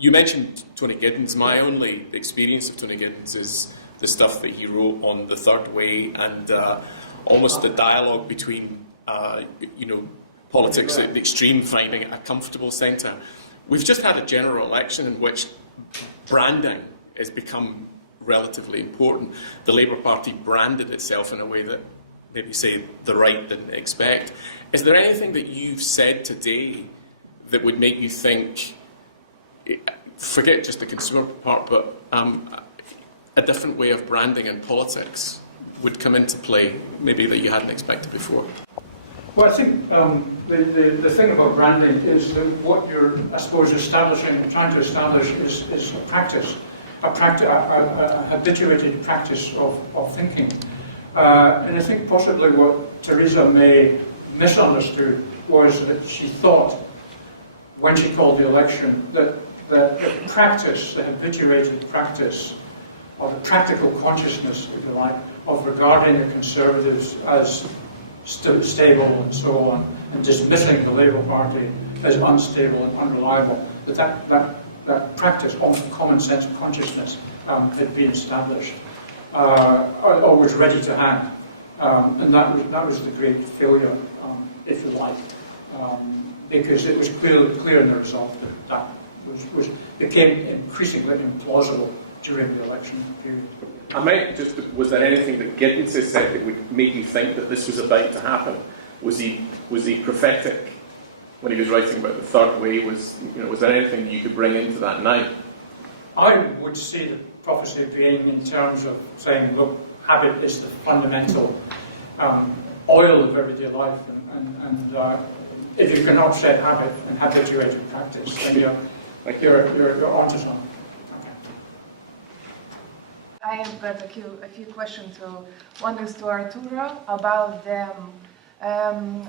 You mentioned Tony Giddens. My only experience of Tony Giddens is the stuff that he wrote on The Third Way and almost the dialogue between, politics at the extreme finding a comfortable centre. We've just had a general election in which branding has become relatively important. The Labour Party branded itself in a way that maybe, say, the right didn't expect. Is there anything that you've said today that would make you think, forget just the consumer part, but a different way of branding in politics would come into play, maybe that you hadn't expected before? Well, I think the thing about branding is that what you're, I suppose, trying to establish is a practice, a habituated practice of thinking. And I think possibly what Theresa May misunderstood was that she thought, when she called the election, that the practice, the habituated practice, or the practical consciousness, if you like, of regarding the Conservatives as stable and so on, and dismissing the Labour Party as unstable and unreliable, that practice, almost common sense consciousness, had been established, or was ready to hand. And that was the great failure, if you like, because it was clear in the result that became increasingly implausible during the election period. Was there anything that Giddens has said that would make you think that this was about to happen? Was he prophetic when he was writing about The Third Way? Was there anything you could bring into that now? I would see the prophecy being in terms of saying, look, habit is the fundamental oil of everyday life, and if you can offset habit and habituated practice, then you're onto something. I have got a few questions. One is to Arturo about the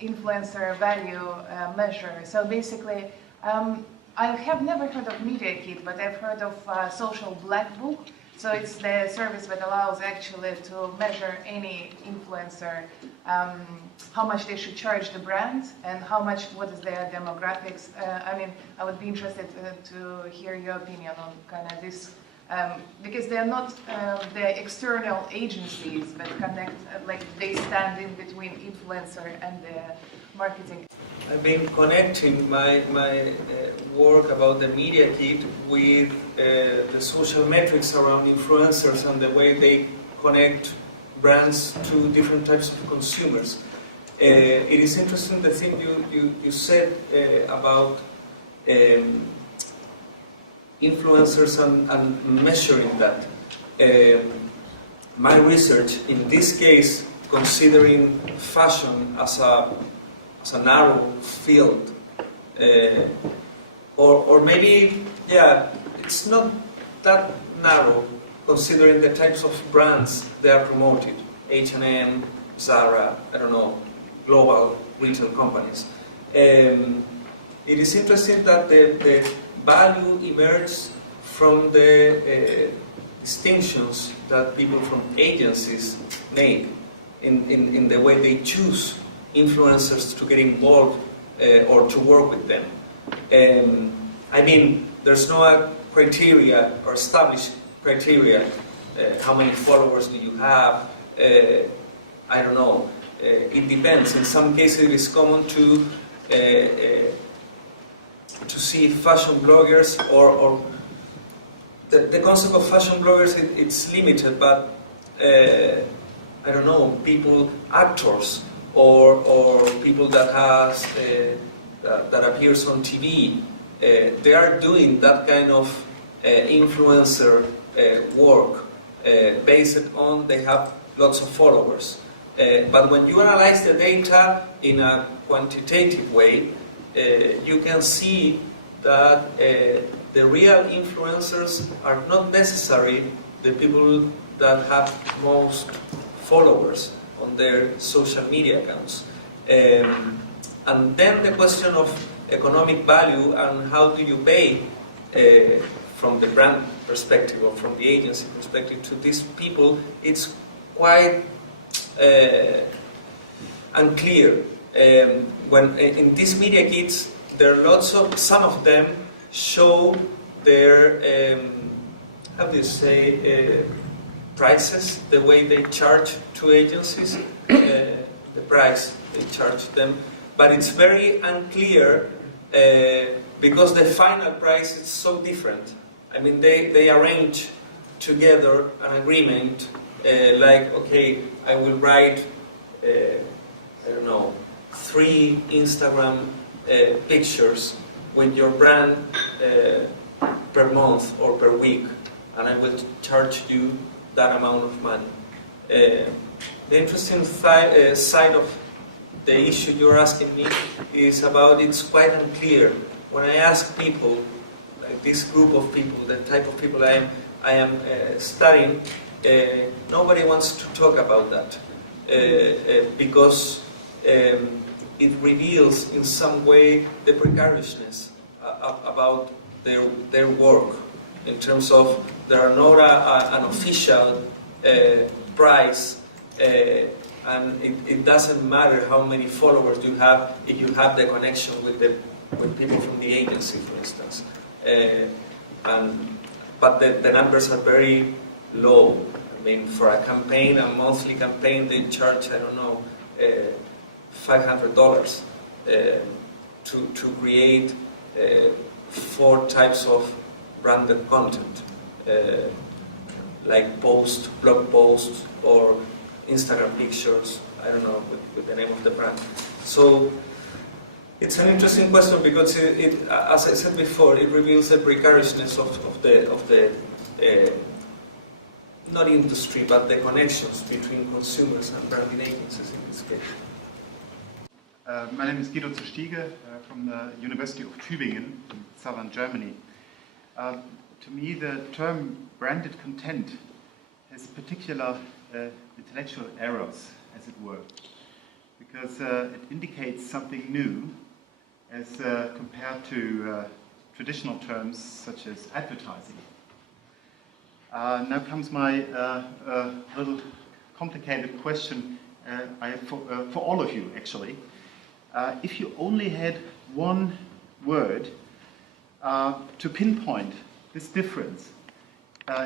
influencer value measure. So basically, I have never heard of MediaKit, but I've heard of Social Black Book. So it's the service that allows actually to measure any influencer, how much they should charge the brand and what is their demographics. I would be interested to hear your opinion on kind of this. Because they are not the external agencies that connect, they stand in between influencer and the marketing. I've been connecting my work about the MediaKit with the social metrics around influencers and the way they connect brands to different types of consumers. It is interesting the thing you said about influencers and measuring that. My research, in this case, considering fashion as a narrow field, or maybe, it's not that narrow, considering the types of brands they are promoted. H&M, Zara, I don't know, global retail companies. It is interesting that the value emerges from the distinctions that people from agencies make in the way they choose influencers to get involved or to work with them. There's no criteria or established criteria. How many followers do you have? I don't know. It depends. In some cases, it is common to see fashion bloggers or the concept of fashion bloggers. It's limited, but I don't know, actors or people that appears on TV. They are doing that kind of influencer work based on they have lots of followers. But when you analyze the data in a quantitative way, you can see that the real influencers are not necessarily the people that have most followers on their social media accounts. And then the question of economic value and how do you pay from the brand perspective or from the agency perspective to these people, it's quite unclear. When in these media kits, there are some of them show their, how do you say, prices, the way they charge to agencies, the price they charge them. But it's very unclear because the final price is so different. I mean, they arrange together an agreement like, okay, I will write, I don't know, 3 Instagram pictures with your brand per month or per week, and I will charge you that amount of money. The interesting side of the issue you're asking me is about it's quite unclear. When I ask people, like this group of people, the type of people I am studying, nobody wants to talk about that because it reveals in some way the precariousness about their work in terms of there are not an official price and it doesn't matter how many followers you have if you have the connection with people from the agency, for instance. But the numbers are very low. I mean, for a campaign, a monthly campaign, they charge, I don't know, $500 to create 4 types of branded content, like blog posts, or Instagram pictures, I don't know, with the name of the brand. So it's an interesting question because it, as I said before, it reveals the precariousness of the not industry, but the connections between consumers and branding agencies in this case. My name is Guido Zerstiege from the University of Tübingen in southern Germany. To me, the term branded content has particular intellectual errors, as it were, because it indicates something new as compared to traditional terms such as advertising. Now comes my little complicated question I have for all of you, actually. If you only had one word to pinpoint this difference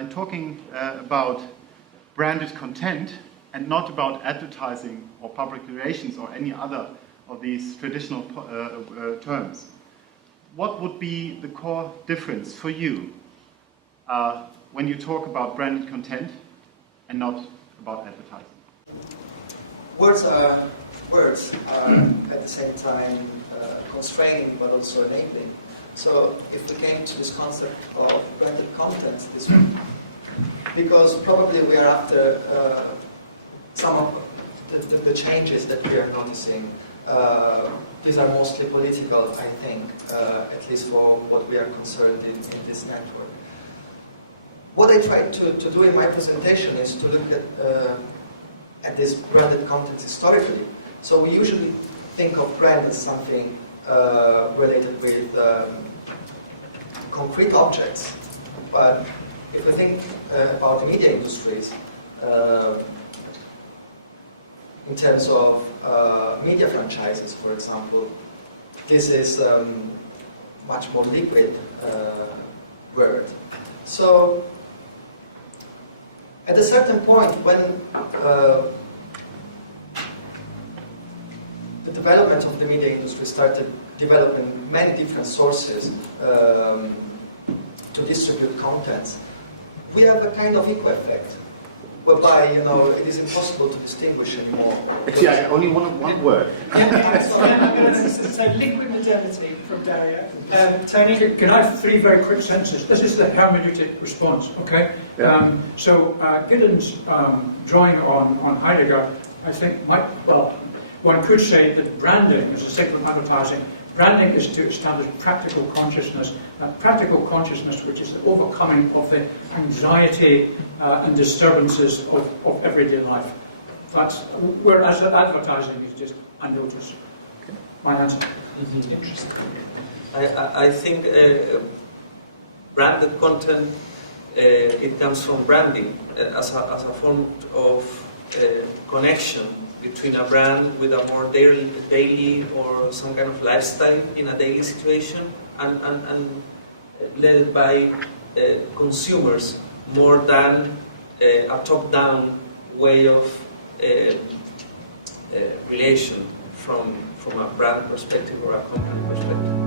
in talking about branded content and not about advertising or public relations or any other of these traditional terms, what would be the core difference for you when you talk about branded content and not about advertising? Words are at the same time constraining but also enabling. So if we came to this concept of branded content, because probably we are after some of the changes that we are noticing. These are mostly political, I think, at least for what we are concerned in this network. What I tried to do in my presentation is to look at this branded content historically. So we usually think of brand as something related with concrete objects. But if we think about the media industries, in terms of media franchises, for example, this is much more liquid word. So at a certain point, when the development of the media industry started developing many different sources to distribute contents, we have a kind of echo effect, whereby it is impossible to distinguish anymore. Actually, I only want one word. So liquid modernity from Dario. Tony? Can I have 3 very quick sentences? This is the hermeneutic response, okay? Yeah. So Giddens' drawing on Heidegger, I think, one could say that branding is a signal of advertising. Branding is to establish practical consciousness, and practical consciousness, which is the overcoming of the anxiety and disturbances of everyday life. That's, whereas advertising is just unnoticed. Okay. My answer. Interesting. I think branded content, it comes from branding as a form of connection between a brand with a more daily or some kind of lifestyle in a daily situation and led by consumers more than a top-down way of relation from a brand perspective or a company perspective.